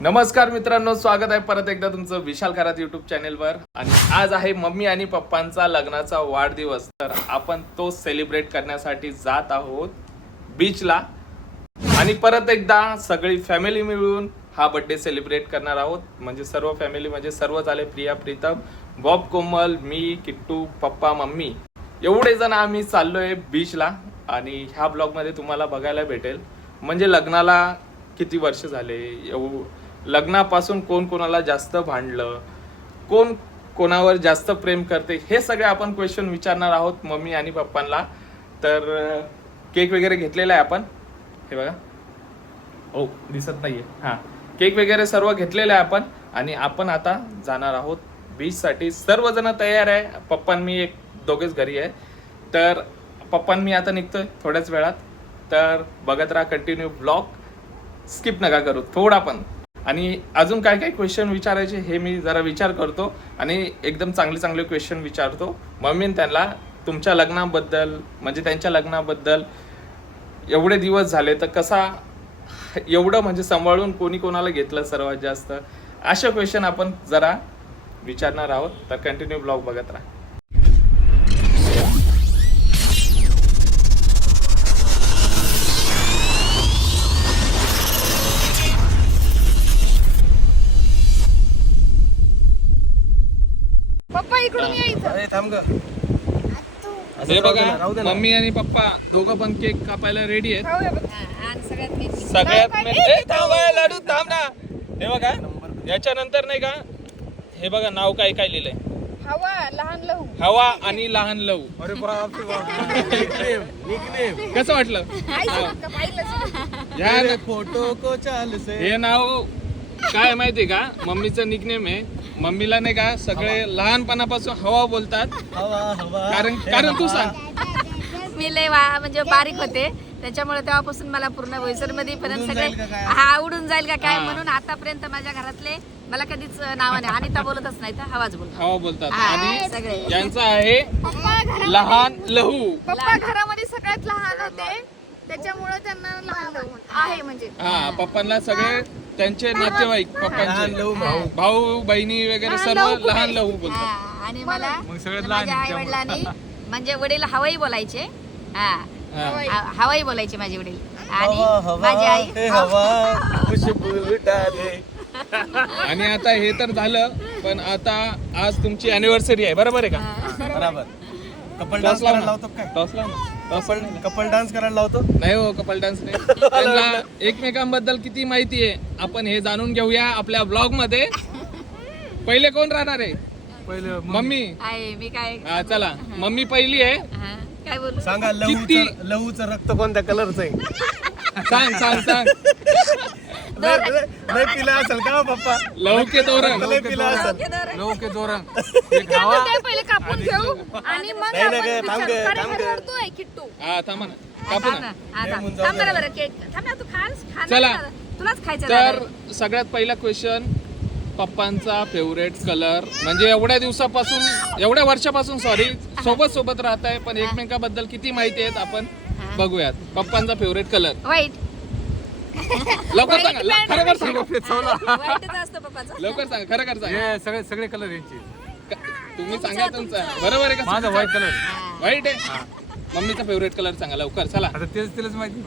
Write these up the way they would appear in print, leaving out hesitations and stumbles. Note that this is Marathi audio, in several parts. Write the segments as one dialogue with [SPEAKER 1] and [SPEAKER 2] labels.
[SPEAKER 1] नमस्कार मित्रांनो, स्वागत आहे परत एकदा तुमचं विशाल खरात युट्यूब चॅनेलवर. आणि आज आहे मम्मी आणि पप्पांचा लग्नाचा वाढदिवस. तर आपण तो सेलिब्रेट करण्यासाठी जात आहोत बीचला आणि परत एकदा सगळी फॅमिली मिळून हा बर्थडे सेलिब्रेट करणार आहोत. म्हणजे सर्व फॅमिली, म्हणजे सर्व झाले, प्रिया, प्रीतम, बॉब, कोमल, मी, किट्टू, पप्पा, मम्मी, एवढे जण आम्ही चाललोय बीचला. आणि ह्या ब्लॉग मध्ये तुम्हाला बघायला भेटेल म्हणजे लग्नाला किती वर्ष झाले, लग्नापासून कोण कोणाला जास्त भांडलं, कोण कोणावर जास्त प्रेम करते, हे सगळे आपण क्वेश्चन विचारणार आहोत मम्मी आणि पप्पांना. तर केक वगैरे घेतलेला आहे आपण, हे बघा, हो दिसत नाहीये, हां, केक वगैरे सर्व घेतलेलं आहे आपण. आणि आपण आता जाणार आहोत बीचसाठी. सर्वजण तयार आहे. पप्पां मी एक दोघेच घरी आहे. तर पप्पां मी आता निघतोय थोड्याच वेळात. तर बघत राहा कंटिन्यू ब्लॉग, स्किप नका करू थोडा पण. आणि अजून काय काय क्वेश्चन विचारायचे हे मी जरा विचार करतो आणि एकदम चांगले चांगले क्वेश्चन विचारतो मम्मीने त्यांना. तुमच्या लग्नाबद्दल, म्हणजे त्यांच्या लग्नाबद्दल एवढे दिवस झाले तर कसा एवढं म्हणजे सांभाळून कोणी कोणाला घेतलं सर्वात जास्त, असे क्वेश्चन आपण जरा विचारणार आहोत. तर कंटिन्यू ब्लॉग बघत राहा.
[SPEAKER 2] पप्पा इकडून यायचं.
[SPEAKER 3] थांब ग.
[SPEAKER 1] हे बघा, मम्मी आणि पप्पा दोघं पण केक कापायला रेडी आहेत.
[SPEAKER 2] खाऊया बघ.
[SPEAKER 1] सगळ्यात थांब लाडू, थांब ना. हे बघा, याच्यानंतर नाही का, हे बघा नाव काय काय लिहिलंय,
[SPEAKER 2] हवा लहान लहू.
[SPEAKER 1] हवा आणि लहान लहू.
[SPEAKER 3] अरे बाप रे बाप. निकनेम
[SPEAKER 1] कसं वाटलं?
[SPEAKER 2] आईचं का पाहिलं?
[SPEAKER 1] ह्या
[SPEAKER 3] फोटो को चाल से.
[SPEAKER 1] हे नाव काय माहितीये का, मम्मीचं निकनेम आहे. मम्मीला नाही का सगळे लहानपणापासून हवा बोलतात.
[SPEAKER 3] हवा हवा.
[SPEAKER 1] कारण तू सांग.
[SPEAKER 4] मी लय म्हणजे बारीक होते, त्याच्यामुळे तेव्हापासून मला पूर्ण वैसरमध्ये पर्यंत सगळे
[SPEAKER 3] जाईल का काय?
[SPEAKER 4] हा उडून जाईल का काय
[SPEAKER 1] हा.
[SPEAKER 4] म्हणून आतापर्यंत माझ्या घरातले मला कधीच नावाने अनिता बोलतच नाही तर हवाच बोलतात.
[SPEAKER 1] हवा बोलतात.
[SPEAKER 4] हा,
[SPEAKER 1] आणि
[SPEAKER 4] सगळे.
[SPEAKER 1] यांचं आहे लहान लहू.
[SPEAKER 2] पप्पा घरामध्ये सगळ्यात लहान होते, त्याच्यामुळे त्यांना लहान लहू आहे. म्हणजे
[SPEAKER 1] हा, पप्पांना सगळे त्यांचे नातेवाईक,
[SPEAKER 3] लहान
[SPEAKER 1] पप्पांचे
[SPEAKER 3] लहू भाऊ.
[SPEAKER 1] भाऊ बहिणी वगैरे
[SPEAKER 2] लहान
[SPEAKER 1] सर्व
[SPEAKER 2] लहू कुठे?
[SPEAKER 1] लहान लहू बोलतात.
[SPEAKER 4] हा, आणि मला
[SPEAKER 3] मग सगळ्यात
[SPEAKER 4] माझ्या
[SPEAKER 3] लहान
[SPEAKER 4] आई वडिलांनी म्हणजे वडील हवाई बोलायचे. हा,
[SPEAKER 1] हा.
[SPEAKER 4] हवाई बोलायचे माझे वडील.
[SPEAKER 3] हवा
[SPEAKER 4] आणि
[SPEAKER 3] हवा
[SPEAKER 4] माझी आई
[SPEAKER 3] हे हवा खुशबू डाले.
[SPEAKER 1] आणि आता हे तर झालं, पण आता आज तुमची अॅनिव्हर्सरी आहे, बरोबर आहे का?
[SPEAKER 3] बरोबर. कपल डान्स करायला लावतो काय?
[SPEAKER 1] टॉस लाव ना.
[SPEAKER 3] कपल डान्स करायला लावतो.
[SPEAKER 1] नाही हो, कपल डान्स नाही. त्यांना एकमेकांबद्दल किती माहिती आहे आपण हे जाणून घेऊया आपल्या ब्लॉग मध्ये. पहिले कोण राहणार आहे?
[SPEAKER 3] पहिलं
[SPEAKER 1] मम्मी.
[SPEAKER 4] आहे. मी काय
[SPEAKER 1] हा, चला मम्मी पहिली आहे.
[SPEAKER 4] हा, काय बोलू?
[SPEAKER 3] सांगा
[SPEAKER 1] किती?
[SPEAKER 3] लहूचं रक्त कोणत्या कलरचं आहे?
[SPEAKER 1] सांग सांग सांग.
[SPEAKER 3] नाही पिला असेल का पप्पा?
[SPEAKER 1] लहू के दौरान.
[SPEAKER 3] लय पिला असेल.
[SPEAKER 2] ते पहिले कापून घेऊ आणि मग
[SPEAKER 3] नाही,
[SPEAKER 2] आपण
[SPEAKER 3] नाही, थांब ग,
[SPEAKER 2] विचार.
[SPEAKER 3] थांब ग.
[SPEAKER 2] अरे, रडतोय किट्टू.
[SPEAKER 1] हा, थांबा ना, कापू
[SPEAKER 4] थांब
[SPEAKER 1] ना.
[SPEAKER 4] ना. हा, थांब.
[SPEAKER 3] येऊन जाऊ
[SPEAKER 4] थांब जरा
[SPEAKER 3] दे.
[SPEAKER 4] बरं, केक थांब ना, तू खाणार
[SPEAKER 1] चला.
[SPEAKER 4] ना? तुलाच खायचं
[SPEAKER 1] तर
[SPEAKER 4] दादा.
[SPEAKER 1] सगळ्यात पहिला क्वेश्चन, पप्पांचा फेवरेट कलर. म्हणजे एवढ्या दिवसापासून, एवढ्या वर्षापासून सोबत सोबत राहत आहे, पण एकमेकाबद्दल किती माहिती आहेत आपण बघूयात. पप्पांचा फेवरेट कलर
[SPEAKER 4] वाईट.
[SPEAKER 1] लवकर सांगा, खरं सांगा,
[SPEAKER 4] वाईटच असतं पप्पाचा.
[SPEAKER 1] लवकर सांगा, खरं सांगा.
[SPEAKER 3] सगळे सगळे कलर यांचे.
[SPEAKER 1] तुम्ही सांगा तुमचा, बरोबर आहे का?
[SPEAKER 3] माझा व्हाईट कलर.
[SPEAKER 1] वाईट आहे. मम्मीचा फेवरेट कलर सांगा लवकर, चला.
[SPEAKER 3] आता तेच माहिती.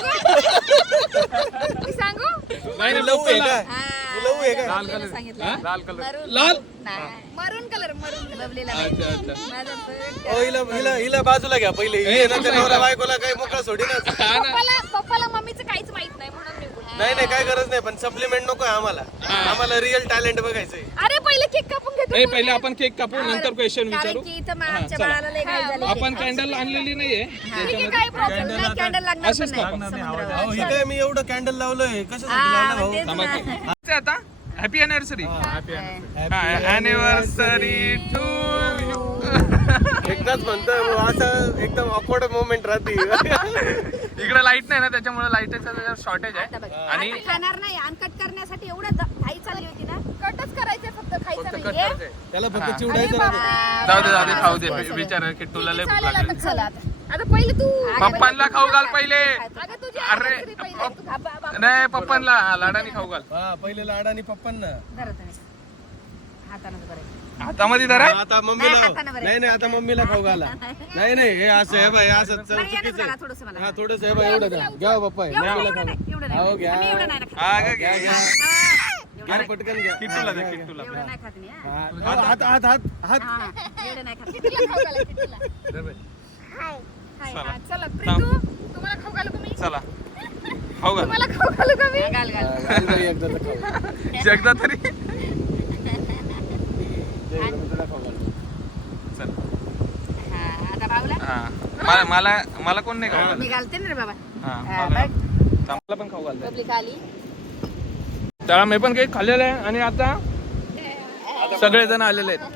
[SPEAKER 2] मी सांगू?
[SPEAKER 1] नाही नाही,
[SPEAKER 3] लहू आहे
[SPEAKER 1] पप्पाला.
[SPEAKER 3] का?
[SPEAKER 4] हा,
[SPEAKER 3] लहू आहे का?
[SPEAKER 4] बबलीला
[SPEAKER 1] हा?
[SPEAKER 4] सांगितलं.
[SPEAKER 3] लाल कलर.
[SPEAKER 4] मरून.
[SPEAKER 1] लाल?
[SPEAKER 4] नाही.
[SPEAKER 2] मरून कलर, मरून कलर.
[SPEAKER 4] बबलीला
[SPEAKER 1] अच्छा अच्छा.
[SPEAKER 4] माझा favorite
[SPEAKER 3] ओ, हिला बाजूला घ्या पहिले.
[SPEAKER 1] ए,
[SPEAKER 3] नंतर नवरा बायकोला काही मोकळा सोडीनच.
[SPEAKER 1] हा ना.
[SPEAKER 2] पप्पाला मम्मीचं काहीच माहित नाही म्हणून मी बोलले.
[SPEAKER 3] नाही काय गरज नाही, पण सप्लिमेंट नको आहे आम्हाला. आम्हाला रिअल टॅलेंट बघायचंय.
[SPEAKER 2] अरे पहिले केक कापून घेतो.
[SPEAKER 1] ए, पहिले आपण केक कापू, नंतर क्वेश्चन
[SPEAKER 4] कारण
[SPEAKER 1] विचारू.
[SPEAKER 4] की इथं
[SPEAKER 1] हा,
[SPEAKER 4] आमच्या
[SPEAKER 1] चला.
[SPEAKER 4] बाळाला लय घाई झाली.
[SPEAKER 1] आपण कॅन्डल आणलेली नाहीये त्याच्यामध्ये.
[SPEAKER 2] काय प्रॉब्लेम
[SPEAKER 4] नाही, कॅन्डल लागणार
[SPEAKER 1] अशीच
[SPEAKER 4] पण
[SPEAKER 1] लागणार
[SPEAKER 4] नाही
[SPEAKER 3] अहो,
[SPEAKER 4] समुद्रावर.
[SPEAKER 3] हे काय मी एवढं कॅन्डल लावलंय कशासाठी
[SPEAKER 4] हा,
[SPEAKER 3] लावलं भाऊ?
[SPEAKER 4] तेच
[SPEAKER 1] थांबा
[SPEAKER 4] ना.
[SPEAKER 1] की. आता happy anniversary. Anniversary to you.
[SPEAKER 3] एकदाच म्हणतोय असं एकदम ऑकवर्ड मोमेंट राहते.
[SPEAKER 1] इकडे लाईट नाही ना, त्याच्यामुळे लाईटचा शॉर्टेज
[SPEAKER 4] आता
[SPEAKER 1] आहे.
[SPEAKER 4] बघ,
[SPEAKER 1] आणि
[SPEAKER 4] आता खाणार नाही, अनकट करण्यासाठी एवढं घाई चालली होती ना.
[SPEAKER 2] कटच करायचे, फक्त खायचं नाहीये.
[SPEAKER 3] त्याला फक्त चिवडायचं राहतं.
[SPEAKER 1] जाऊ दे खाऊ दे. विचार किट्टूला लय भूक
[SPEAKER 2] चालेल
[SPEAKER 1] लागली.
[SPEAKER 2] आता, चला आता. आता पहिले तू.
[SPEAKER 1] पप्पांना खाऊ घाल पहिले.
[SPEAKER 2] अगं तुझी
[SPEAKER 1] अरे नाही पप्पांना लाडानी खाऊ घाल.
[SPEAKER 3] हा पहिले लाडानी पप्पांना.
[SPEAKER 4] धरा तुम्ही. हातानं बरं.
[SPEAKER 1] हातामध्ये धरा.
[SPEAKER 3] आता मम्मीला
[SPEAKER 4] नाही, हातानं बरं.
[SPEAKER 3] नाही आता मम्मीला खाऊ घाला. नाही हे असं आहे बाई असं
[SPEAKER 4] बरं,
[SPEAKER 3] चुकीचं
[SPEAKER 4] एकच बघा
[SPEAKER 3] आहे.
[SPEAKER 4] थोडंसं मला.
[SPEAKER 3] हा थोडंसं आहे बाई एवढं द्या. घ्या हो पप्पा मम्मीला
[SPEAKER 4] एवढं
[SPEAKER 3] खाऊ.
[SPEAKER 4] नाही, एवढं
[SPEAKER 3] हो,
[SPEAKER 4] नाही.
[SPEAKER 3] घ्या.
[SPEAKER 4] आम्ही एवढं नाही खात.
[SPEAKER 1] हा घ्या घ्या घ्या.
[SPEAKER 3] घ्या पटकन घ्या.
[SPEAKER 1] किट्टूला द्या किट्टूला.
[SPEAKER 4] एवढं नाही खात मी, हा.
[SPEAKER 3] हा, हात हात हात हात.
[SPEAKER 4] हा, एवढं नाही खात.
[SPEAKER 2] कितीला खाऊ घाला, कितीला? हाय,
[SPEAKER 1] चला.
[SPEAKER 2] हा, चला प्रीतू तुम्हाला खाऊ घालू का मी?
[SPEAKER 1] चला खाऊ घाल.
[SPEAKER 2] तुम्हाला खाऊ घालू का मी?
[SPEAKER 4] घाल घाल.
[SPEAKER 3] घाल बाई एकदा तर खाऊ.
[SPEAKER 1] एकदा तरी.
[SPEAKER 3] तुला खाऊ घाल.
[SPEAKER 1] चल.
[SPEAKER 4] हा, आता भाऊला
[SPEAKER 1] हा मला कोण नाही खाऊ घाल.
[SPEAKER 4] मी घालते ना रे बाबा.
[SPEAKER 1] हा
[SPEAKER 4] हा,
[SPEAKER 1] मला
[SPEAKER 4] बघ.
[SPEAKER 1] पण खाऊ घाल.
[SPEAKER 4] पब्लिक आली.
[SPEAKER 1] त्याला मी पण केक खाल्लेला आहे आणि आता सगळेजण आलेले आहेत.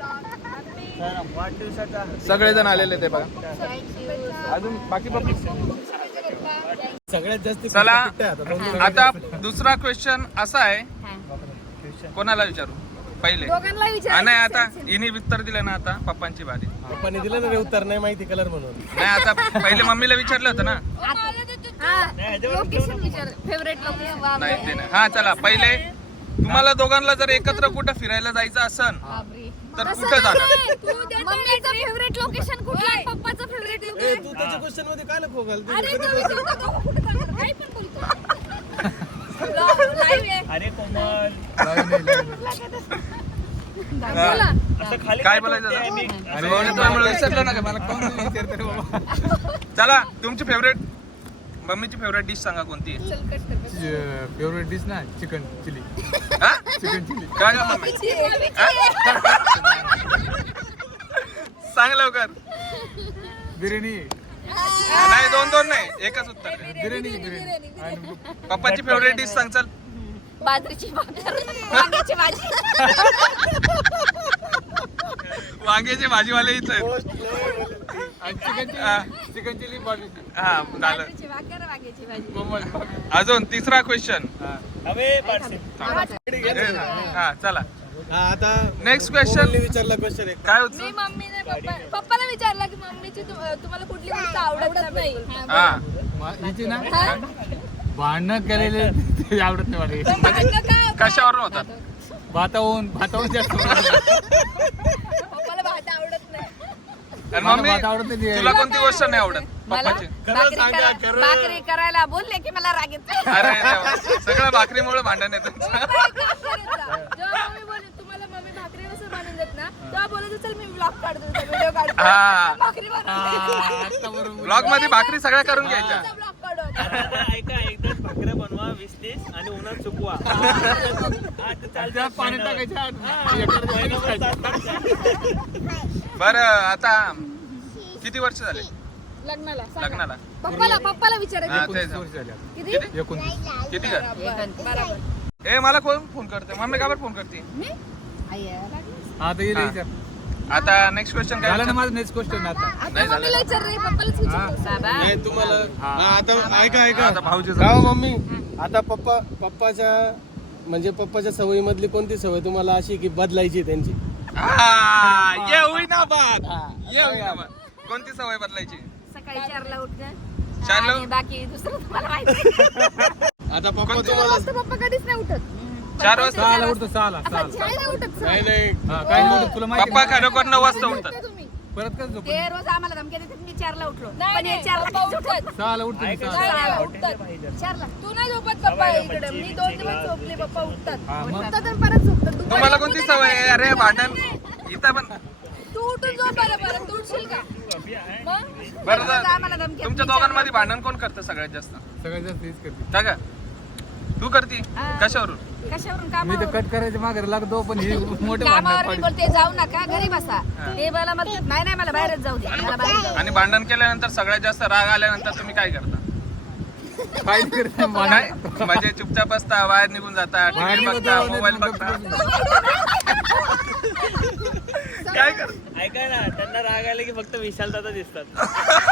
[SPEAKER 1] सगळेजण आलेले ते बघा. अजून बाकी पब्लिक.
[SPEAKER 3] सगळ्यात जास्त
[SPEAKER 1] चला
[SPEAKER 3] पिट्ट्या आता. दोन-
[SPEAKER 1] आता दुसरा क्वेश्चन असा आहे,
[SPEAKER 4] हा.
[SPEAKER 1] कोणाला विचारू पहिले?
[SPEAKER 2] दोघांना विचार.
[SPEAKER 1] नाही आता हिने उत्तर दिलं ना, आता पप्पांची बारी.
[SPEAKER 3] पप्पाने दिलं ना रे उत्तर नाही माहिती कलर म्हणून.
[SPEAKER 1] नाही आता पहिले मम्मीला विचारलं होतं ना.
[SPEAKER 2] लोकेशन विचार. Favourite location.
[SPEAKER 1] नाही ते नाही. हा चला पहिले तुम्हाला दोघांना जर एकत्र कुठं फिरायला जायचं असेल तर कुठं जाणार?
[SPEAKER 2] मम्मीचं फेवरेट लोकेशन कुठलं आहे? पप्पाचं फेवरेट
[SPEAKER 3] ए,
[SPEAKER 2] लोकेशन.
[SPEAKER 3] तू त्याच्या क्वेश्चन मध्ये काय खाऊ घाल?
[SPEAKER 2] अरे तुम्ही दोघं कुठं जाणार? काही पण बोलतो. लाईव्ह आहे.
[SPEAKER 5] अरे कोमल
[SPEAKER 2] बोला.
[SPEAKER 5] असं खाली
[SPEAKER 1] काय बोलायचं होतं? अरे त्यामुळे विसरलं ना का मला कोण विचारतं रे बाबा. चला तुमची फेवरेट मम्मीची फेवरेट डिश सांगा कोणती आहे?
[SPEAKER 2] चल कट कर.
[SPEAKER 6] फेवरेट डिश ना चिकन चिली.
[SPEAKER 1] हा?
[SPEAKER 6] Chicken chilli.
[SPEAKER 1] काय गं मम्मी? सांग लवकर.
[SPEAKER 6] बिर्याणी.
[SPEAKER 1] नाही दोन नाही एकच उत्तर द्या.
[SPEAKER 6] बिर्याणी आणि
[SPEAKER 1] पप्पाची फेवरेट डिश सांग चल.
[SPEAKER 4] बाजरीची भाकर, वांग्याची भाजी.
[SPEAKER 1] वांग्याचे भाजीवाले इथं आहेत. हा.
[SPEAKER 6] Chicken chilli body.
[SPEAKER 1] हा झालं.
[SPEAKER 4] बाजरीची भाकर, वांग्याची भाजी.
[SPEAKER 1] अजून तिसरा क्वेश्चन.
[SPEAKER 5] हवे पार्सल
[SPEAKER 1] हा चला
[SPEAKER 3] हा आता
[SPEAKER 1] नेक्स्ट क्वेश्चन.
[SPEAKER 3] कोमलने विचारला क्वेश्चन एक.
[SPEAKER 1] काय
[SPEAKER 2] मी
[SPEAKER 1] उत्तर?
[SPEAKER 2] मम्मीने पप्पाला विचारलं की मम्मीची तुम्हाला कुठली गोष्ट आवडत नाही.
[SPEAKER 1] हा
[SPEAKER 6] हिची ना भांडणं केलेले ते आवडत नाही मला.
[SPEAKER 2] पण भांडणं का?
[SPEAKER 1] कशावरून होतात?
[SPEAKER 6] भाताहून जास्त
[SPEAKER 2] पप्पाला भात आवडत नाही.
[SPEAKER 1] आणि मम्मी
[SPEAKER 6] भात आवडत नाही.
[SPEAKER 1] तुला कोणती गोष्ट नाही आवडत
[SPEAKER 4] मला
[SPEAKER 1] पप्पाची?
[SPEAKER 4] भाकरी करायला बोलले की मला राग येतो.
[SPEAKER 1] अरे देवा. सगळं भाकरीमुळे भांडण येतं.
[SPEAKER 2] जेव्हा मम्मी बोलली तुम्हाला मम्मी भाकरी कसं बनवून देत ना, तेव्हा बोलायचं चल मी ब्लॉग काढतो, व्हिडिओ काढतो.
[SPEAKER 1] हा.
[SPEAKER 2] भाकरी बनवते.
[SPEAKER 1] ब्लॉग मध्ये भाकरी सगळ्या करून घ्यायच्या.
[SPEAKER 2] ब्लॉग काढू.
[SPEAKER 5] ऐका एकदाच भाकऱ्या बनवा 20-30 आणि उन्हात सुकवा
[SPEAKER 6] त्यात पाणी टाकायचं.
[SPEAKER 1] बर आता किती वर्ष झाले
[SPEAKER 2] लग्नाला सांगा.
[SPEAKER 1] लग्नाला?
[SPEAKER 2] पप्पाला विचारायचं.
[SPEAKER 1] हा, तेच.
[SPEAKER 2] किती?
[SPEAKER 1] किती का?
[SPEAKER 2] बरोबर.
[SPEAKER 1] ए मला कोण फोन करते? मम्मी का बरं फोन करते?
[SPEAKER 2] मी?
[SPEAKER 6] आता ये
[SPEAKER 1] हा.
[SPEAKER 6] विचार.
[SPEAKER 1] आता नेक्स्ट क्वेश्चन काय?
[SPEAKER 6] झालं ना माझं नेक्स्ट क्वेश्चन आता.
[SPEAKER 2] आता
[SPEAKER 1] नाही झालं.
[SPEAKER 2] मम्मीला विचार नाही, पप्पालाच विचारतो.
[SPEAKER 4] बाबा
[SPEAKER 3] हे तुम्हाला हा, आता ऐका
[SPEAKER 1] आता भाऊजी
[SPEAKER 3] का हो मम्मी आता पप्पाच्या म्हणजे पप्पाच्या सवयी मधली कोणती सवय तुम्हाला अशी की बदलायची आहे त्यांची?
[SPEAKER 1] ये होईना बात. ये होईना बात. कोणती सवय बदलायची?
[SPEAKER 4] सकाळी 4ला उठणं
[SPEAKER 1] 4ला?
[SPEAKER 4] आणि बाकी दुसरं तुम्हाला माहिती.
[SPEAKER 3] आता पप्पा
[SPEAKER 1] कोणती?
[SPEAKER 3] तुम्हाला
[SPEAKER 2] वाजता पप्पा कधीच नाही उठत.
[SPEAKER 1] 4 वाजता?
[SPEAKER 6] 6ला उठतो 6ला.
[SPEAKER 2] नाही उठत सर.
[SPEAKER 3] नाही नाही
[SPEAKER 6] हा काय नाही उठत तुला माहिती
[SPEAKER 1] पप्पा
[SPEAKER 6] आहे ना?
[SPEAKER 1] खरोखर 9 वाजता उठतात.
[SPEAKER 2] तुम्ही
[SPEAKER 6] परत कसं झोपून?
[SPEAKER 4] ते रोज आम्हाला धमकी देतात मी 4ला उठलो
[SPEAKER 2] नाही,
[SPEAKER 4] पण हे
[SPEAKER 2] नाही,
[SPEAKER 4] 4ला
[SPEAKER 2] पप्पा
[SPEAKER 4] कधीच
[SPEAKER 2] उठतात.
[SPEAKER 6] 6ला उठतो मी,
[SPEAKER 5] ऐका.
[SPEAKER 6] 6ला.
[SPEAKER 2] नाही, उठतात.
[SPEAKER 4] 4ला.
[SPEAKER 2] तू नाही झोपत पप्पा इकडे. मी 2 दिवस झोपले, पप्पा उठतात.
[SPEAKER 6] हा, मग?
[SPEAKER 2] उठतात आणि परत झोपतात. दुपारी
[SPEAKER 1] तुम्हाला कोणती सवय आहे? अरे भांडण इथं पण.
[SPEAKER 2] तू उठून झोपायला परत तू उठशील का? मग
[SPEAKER 1] बरं
[SPEAKER 4] रोज
[SPEAKER 1] तर
[SPEAKER 4] आम्हाला धमकी
[SPEAKER 1] तुमच्या दोघांमध्ये भांडण कोण करतं सगळ्यात जास्त?
[SPEAKER 6] सगळ्यात जास्त हेच करते.
[SPEAKER 1] का ग? तू करती
[SPEAKER 4] हा.
[SPEAKER 1] कशावरून?
[SPEAKER 4] कशावरून
[SPEAKER 6] मी तर
[SPEAKER 4] कामावर
[SPEAKER 6] कट करायच्या मागे लागतो पण हे मोठे
[SPEAKER 4] कामावर
[SPEAKER 6] भांडण
[SPEAKER 4] मी बोलते जाऊ नका घरी बसा ते मला म्हणतात नाही मला बाहेरच जाऊ दे मला बाहेर जाऊ दे.
[SPEAKER 1] आणि भांडण केल्यानंतर सगळ्यात जास्त राग आल्यानंतर तुम्ही काय करता?
[SPEAKER 6] काय करते
[SPEAKER 1] काय?
[SPEAKER 6] भांडण.
[SPEAKER 1] म्हणजे चुपचाप बसता, बाहेर निघून जाता,
[SPEAKER 6] बाहेर
[SPEAKER 1] टीव्ही
[SPEAKER 6] निघून
[SPEAKER 1] बघता,
[SPEAKER 6] जाऊ,
[SPEAKER 1] मोबाईल
[SPEAKER 6] नाही,
[SPEAKER 1] बघता,
[SPEAKER 6] नाही,
[SPEAKER 1] काय करता?
[SPEAKER 5] ऐका ना त्यांना राग आले की फक्त विशाल दादा दिसतात.
[SPEAKER 2] मी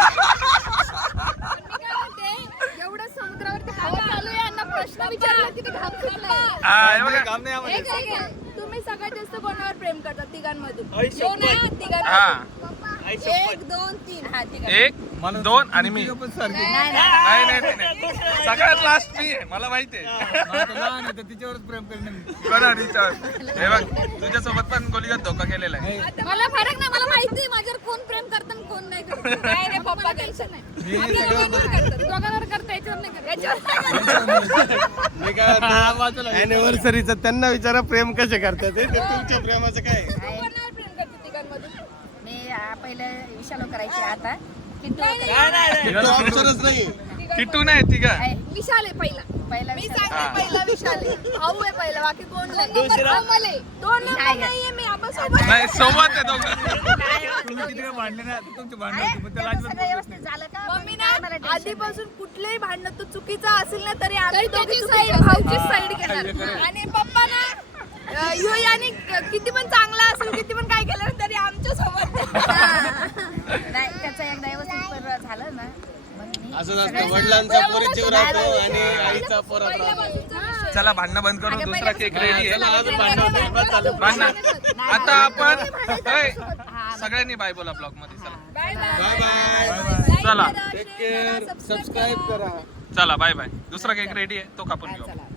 [SPEAKER 2] काय म्हणते, एवढं समुद्रावरती हवा चालू आहे यांना प्रश्न विचारला की ते घाम सुटलाय.
[SPEAKER 1] हा, हे बघा.
[SPEAKER 2] एक आहे. तुम्ही सगळ्यात जास्त कोणावर प्रेम करता तिघांमधून?
[SPEAKER 5] आई,
[SPEAKER 2] यो ना
[SPEAKER 5] शपथ.
[SPEAKER 2] तिघांमधून.
[SPEAKER 1] हा
[SPEAKER 5] आई शपथ.
[SPEAKER 2] 1 2 3
[SPEAKER 4] हा ठीक आहे.
[SPEAKER 1] 1 2 आणि मी.
[SPEAKER 6] पण सारखी
[SPEAKER 4] नाही नाही
[SPEAKER 1] नाही नाही नाही नाही. सगळ्यात लास्ट मी आहे मला माहिती आहे.
[SPEAKER 6] आता लहान आहे तर तिच्यावरच प्रेम करेन मी.
[SPEAKER 1] बरं रिचार्ज हे बघ तुझ्यासोबत पण गोलीगत धोका केलेला आहे.
[SPEAKER 2] मला फरक नाही मला माहिती आहे माझ्यावर कोण प्रेम करतं आणि कोण नाही करत नाही रे पप्पा टेन्शन नाही दोघांवर करता याच्यावर नाही करत याच्यावर
[SPEAKER 3] मी काय अॅनिव्हर्सरीचं त्यांना विचारा प्रेम कसे करतात ते तुमच्या प्रेमाचं काय
[SPEAKER 2] कोणावर प्रेम करते तिघांमधून
[SPEAKER 4] मी पहिले विशालो करायचे आता किट्टू
[SPEAKER 5] नाही नाही
[SPEAKER 3] तो ऑप्शनच नाही
[SPEAKER 1] किट्टू नाही ती का
[SPEAKER 2] विशाल आहे पहिला
[SPEAKER 4] पहिला
[SPEAKER 2] मी
[SPEAKER 4] विशाल.
[SPEAKER 2] सांगते पहिला विशाल आहे भाऊ आहे पहिला बाकी कोण नाही
[SPEAKER 5] दुसरा?
[SPEAKER 2] कमल आहे. दोन नंबर
[SPEAKER 4] नाही.
[SPEAKER 2] नाहीये मी आपण सोबत
[SPEAKER 1] नाही सोबत आहे दोघं.
[SPEAKER 4] नाही,
[SPEAKER 6] तुम्ही किती वेळा भांडले ना तुमचे भांडण
[SPEAKER 4] अरे,
[SPEAKER 6] होते पण त्याला
[SPEAKER 4] त्याचं
[SPEAKER 6] अजिबात
[SPEAKER 4] सगळं व्यवस्थित झालं का
[SPEAKER 2] मम्मी
[SPEAKER 4] पण काय मला
[SPEAKER 2] ना
[SPEAKER 4] tension
[SPEAKER 2] आधीपासून कुठलंही भांडण तो चुकीचा असेल ना तरी आम्ही दोघी भाऊचीच साईड घेणार आणि पप्पा ना यो आणि किती पण चांगला असेल किती पण काय केलं तरी आमच्या सोबत
[SPEAKER 4] नाही. नाही, त्याचं एकदा व्यवस्थित पर झालं ना मग मी
[SPEAKER 3] असं नसतं वडिलांचा परिचय राहतो आणि आईचा परत राहतो
[SPEAKER 1] चला भांडणं बंद करू दुसरा केक रेडी आहे
[SPEAKER 3] अजून भांडण
[SPEAKER 1] भांडण आता आपण ऐ, सगळ्यांनी बाय बोला ब्लॉग मध्ये चला
[SPEAKER 2] बाय
[SPEAKER 3] बाय बाय
[SPEAKER 1] चला
[SPEAKER 3] टेक केअर सबस्क्राईब करा
[SPEAKER 1] चला बाय बाय दुसरा केक रेडी आहे तो कापून घेऊ